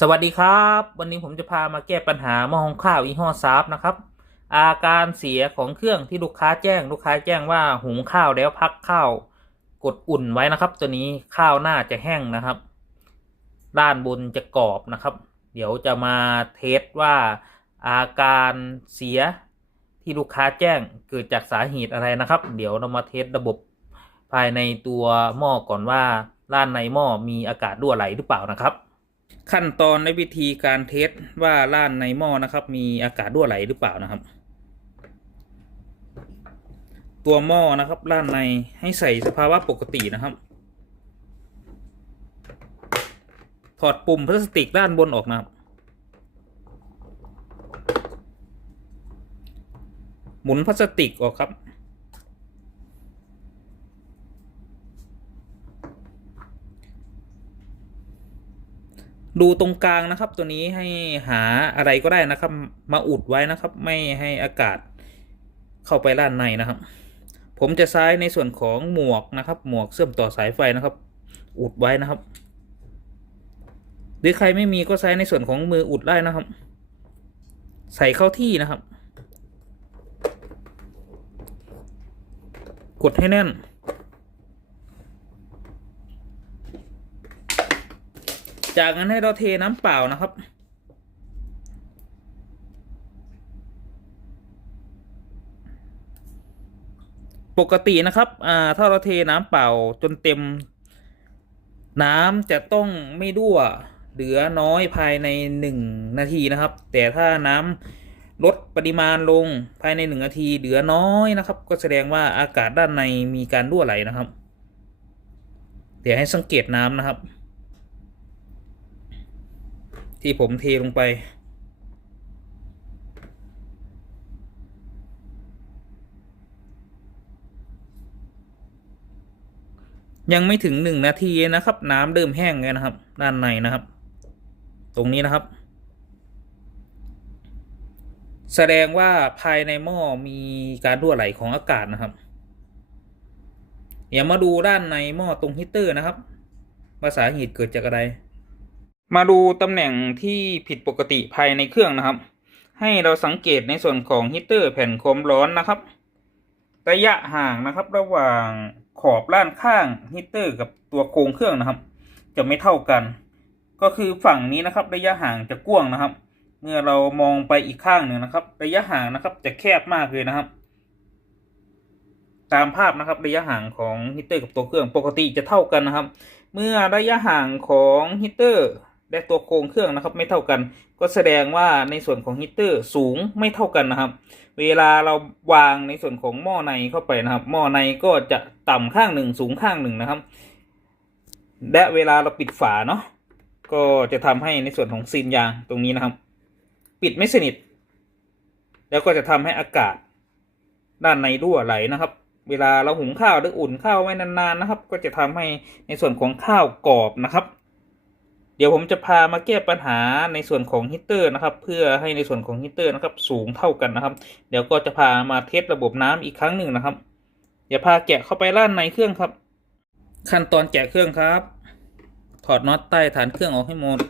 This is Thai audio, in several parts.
สวัสดีครับวันนี้ผมจะพามาแก้ปัญหาหม้อหุงข้าวยี่ห้อซาบนะครับอาการเสียของเครื่องที่ลูกค้าแจ้งว่าหุงข้าวแล้วพักข้าวกดอุ่นไว้นะครับตัวนี้ข้าวน่าจะแห้งนะครับด้านบนจะกรอบนะครับเดี๋ยวจะมาเทสว่าอาการเสียที่ลูกค้าแจ้งเกิดจากสาเหตุอะไรนะครับเดี๋ยวเรามาเทสระบบภายในตัวหม้อก่อนว่าด้านในหม้อมีอากาศรั่วไหลหรือเปล่านะครับขั้นตอนในวิธีการเทสว่าด้านในหม้อนะครับมีอากาศรั่วไหลหรือเปล่านะครับตัวหม้อนะครับด้านในให้ใส่สภาวะปกตินะครับถอดปุ่มพลาสติกด้านบนออกนะครับหมุนพลาสติกออกครับดูตรงกลางนะครับตัวนี้ให้หาอะไรก็ได้นะครับมาอุดไว้นะครับไม่ให้อากาศเข้าไปด้านในนะครับผมจะใช้ในส่วนของหมวกนะครับหมวกเชื่อมต่อสายไฟนะครับอุดไว้นะครับหรือใครไม่มีก็ใช้ในส่วนของมืออุดได้นะครับใส่เข้าที่นะครับกดให้แน่นจากนั้นให้เราเทน้ำเปล่านะครับปกตินะครับถ้าเราเทน้ำเปล่าจนเต็มน้ำจะต้องไม่รั่วเหลือน้อยภายใน1 นาทีนะครับแต่ถ้าน้ำลดปริมาณลงภายใน1 นาทีเหลือน้อยนะครับก็แสดงว่าอากาศด้านในมีการรั่วไหลนะครับเดี๋ยวให้สังเกตน้ำนะครับที่ผมเทลงไปยังไม่ถึง1 นาทีนะครับน้ำเริ่มแห้งเลยนะครับด้านในนะครับตรงนี้นะครับแสดงว่าภายในหม้อมีการรั่วไหลของอากาศนะครับเดี๋ยวมาดูด้านในหม้อตรงฮีตเตอร์นะครับว่าสาเหตุเกิดจากอะไรมาดูตำแหน่งที่ผิดปกติภายในเครื่องนะครับให้เราสังเกตในส่วนของฮีตเตอร์แผ่นความร้อนนะครับระยะห่างนะครับระหว่างขอบด้านข้างฮีตเตอร์กับตัวโครงเครื่องนะครับจะไม่เท่ากันก็คือฝั่งนี้นะครับระยะห่างจะกว้างนะครับเมื่อเรามองไปอีกข้างหนึ่งนะครับระยะห่างนะครับจะแคบมากเลยนะครับตามภาพนะครับระยะห่างของฮีตเตอร์กับตัวเครื่องปกติจะเท่ากันนะครับเมื่อระยะห่างของฮีตเตอร์และตัวโครงเครื่องนะครับไม่เท่ากันก็แสดงว่าในส่วนของฮีตเตอร์สูงไม่เท่ากันนะครับเวลาเราวางในส่วนของหม้อในเข้าไปนะครับหม้อในก็จะต่ำข้างหนึ่งสูงข้างหนึ่งนะครับและเวลาเราปิดฝาเนาะก็จะทำให้ในส่วนของซีนยางตรงนี้นะครับปิดไม่สนิทแล้วก็จะทำให้อากาศด้านในรั่วไหลนะครับเวลาเราหุงข้าวหรืออุ่นข้าวไว้นานๆนะครับก็จะทำให้ในส่วนของข้าวกรอบนะครับเดี๋ยวผมจะพามาแก้ปัญหาในส่วนของฮีตเตอร์นะครับเพื่อให้ในส่วนของฮีตเตอร์นะครับสูงเท่ากันนะครับเดี๋ยวก็จะพามาเทสระบบน้ำอีกครั้งหนึ่งนะครับเดี๋ยวพาแกะเข้าไปด้านในเครื่องครับขั้นตอนแกะเครื่องครับถอดน็อตใต้ฐานเครื่องออกให้หมด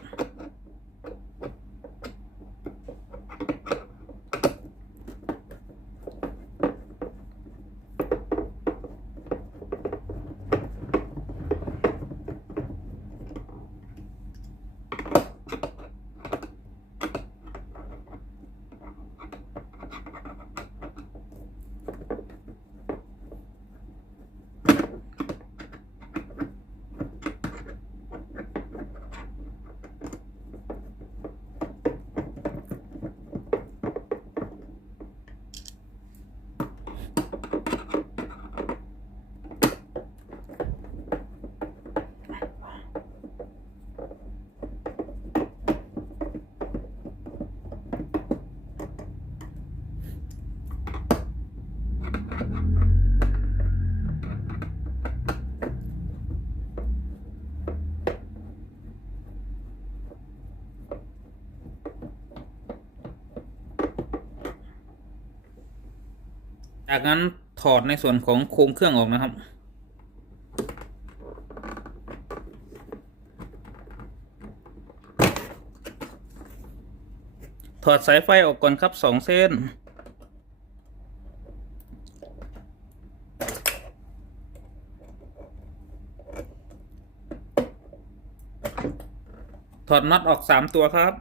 จากนั้นถอดในส่วนของโครงเครื่องออกนะครับ ถอดสายไฟออกก่อนครับ2 เส้นถอดน็อตออก3 ตัวครับ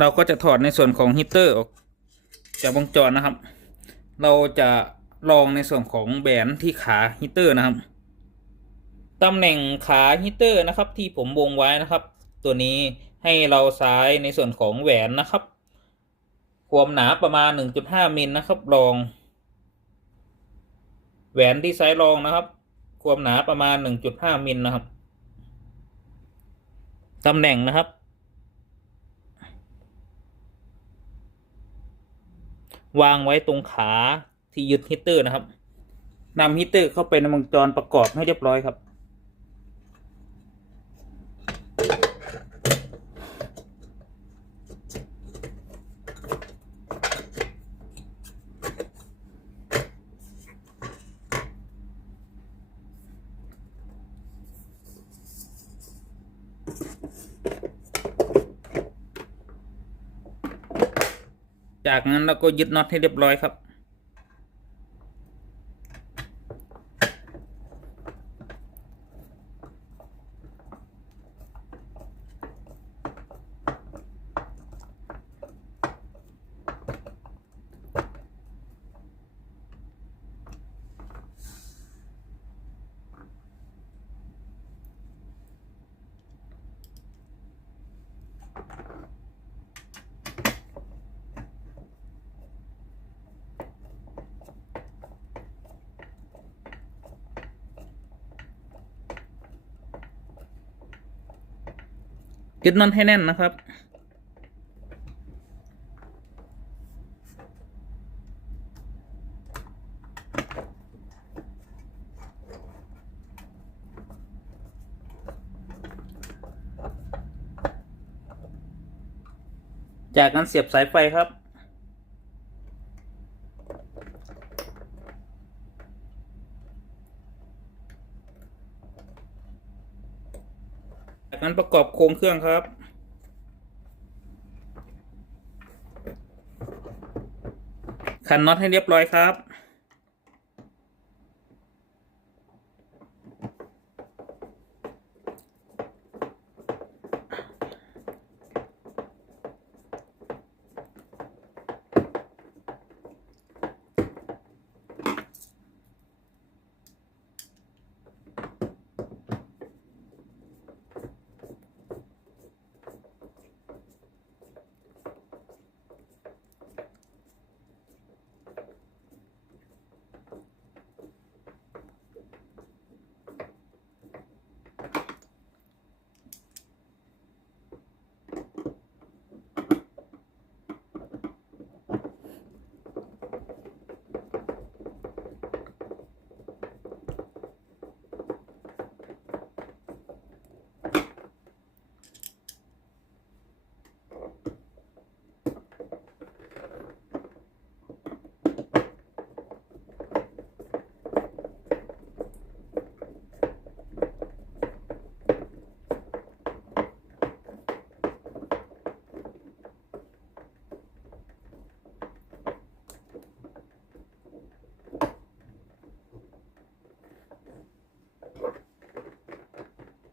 เราก็จะถอดในส่วนของฮีตเตอร์ออกจากวงจรนะครับเราจะลองในส่วนของแบนที่ขาฮีตเตอร์นะครับตำแหน่งขาฮีตเตอร์นะครับที่ผมวงไว้นะครับตัวนี้ให้เราซ้ายในส่วนของแหวนนะครับความหนาประมาณ 1.5 มิลนะครับรองแหวนที่ไซส์รองนะครับความหนาประมาณ 1.5 มิลนะครับตำแหน่งนะครับวางไว้ตรงขาที่ยึดฮีตเตอร์นะครับนำฮีตเตอร์เข้าไปในวงจรประกอบให้เรียบร้อยครับจากนั้นเราก็ยึดน็อตให้เรียบร้อยครับยึดน็อตให้แน่นนะครับจากนั้นเสียบสายไฟครับจากนั้นประกอบโครงเครื่องครับขันน็อตให้เรียบร้อยครับ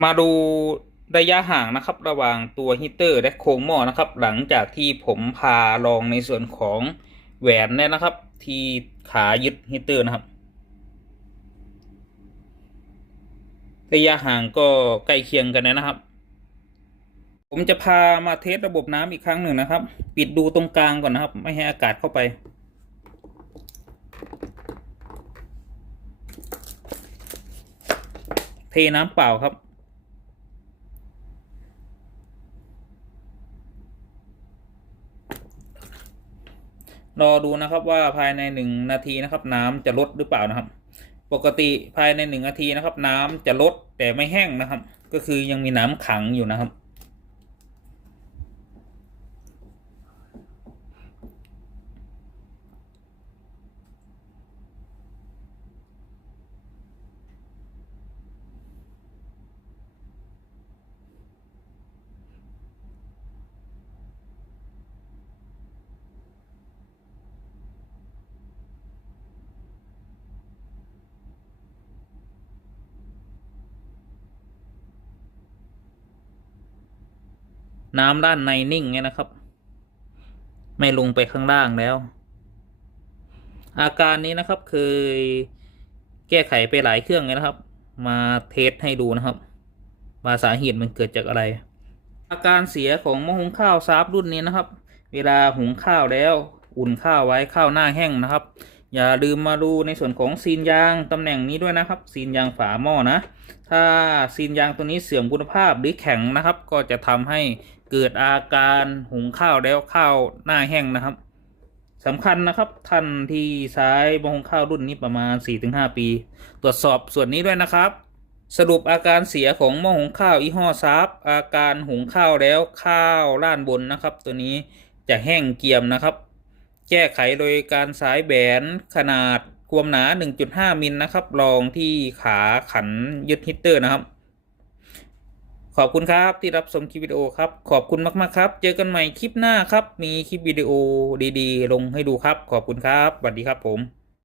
มาดูระยะห่างนะครับระหว่างตัวฮีตเตอร์และโครงหม้อนะครับหลังจากที่ผมพาลองในส่วนของแหวนเนี่ยนะครับที่ขายึดฮีตเตอร์นะครับ ระยะห่างก็ใกล้เคียงกันนะครับผมจะพามาเทสระบบน้ำอีกครั้งหนึ่งนะครับปิดดูตรงกลางก่อนนะครับไม่ให้อากาศเข้าไปเทน้ำเปล่าครับรอดูนะครับว่าภายใน1 นาทีนะครับน้ำจะลดหรือเปล่านะครับปกติภายใน1 นาทีนะครับน้ำจะลดแต่ไม่แห้งนะครับก็คือยังมีน้ำขังอยู่นะครับน้ำด้านในนิ่งเนี่ยนะครับไม่ลงไปข้างล่างแล้ว อาการนี้นะครับเคยแก้ไขไปหลายเครื่องเลยนะครับมาเทสให้ดูนะครับว่าสาเหตุมันเกิดจากอะไร อาการเสียของหม้อหุงข้าวซาบรุ่นนี้นะครับเวลาหุงข้าวแล้วอุ่นข้าวไว้ข้าวหน้าแห้งนะครับอย่าลืมมาดูในส่วนของซีนยางตำแหน่งนี้ด้วยนะครับซีนยางฝาหม้อนะถ้าซีนยางตัวนี้เสื่อมคุณภาพหรือแข็งนะครับก็จะทำให้เกิดอาการหุงข้าวแล้วข้าวหน้าแห้งนะครับสำคัญนะครับท่านที่ใช้หม้อหุงข้าวรุ่นนี้ประมาณ 4-5 ปีตรวจสอบส่วนนี้ด้วยนะครับสรุปอาการเสียของหม้อหุงข้าวยี่ห้อซาบอาการหุงข้าวแล้วข้าวด้านบนนะครับตัวนี้จะแห้งเกรียมนะครับแก้ไขโดยการสายแบนขนาดความหนา 1.5 มิลนะครับรองที่ขาขันยึดฮีตเตอร์นะครับขอบคุณครับที่รับชมคลิปวิดีโอครับขอบคุณมากๆครับเจอกันใหม่คลิปหน้าครับมีคลิปวิดีโอดีๆลงให้ดูครับขอบคุณครับสวัสดีครับผม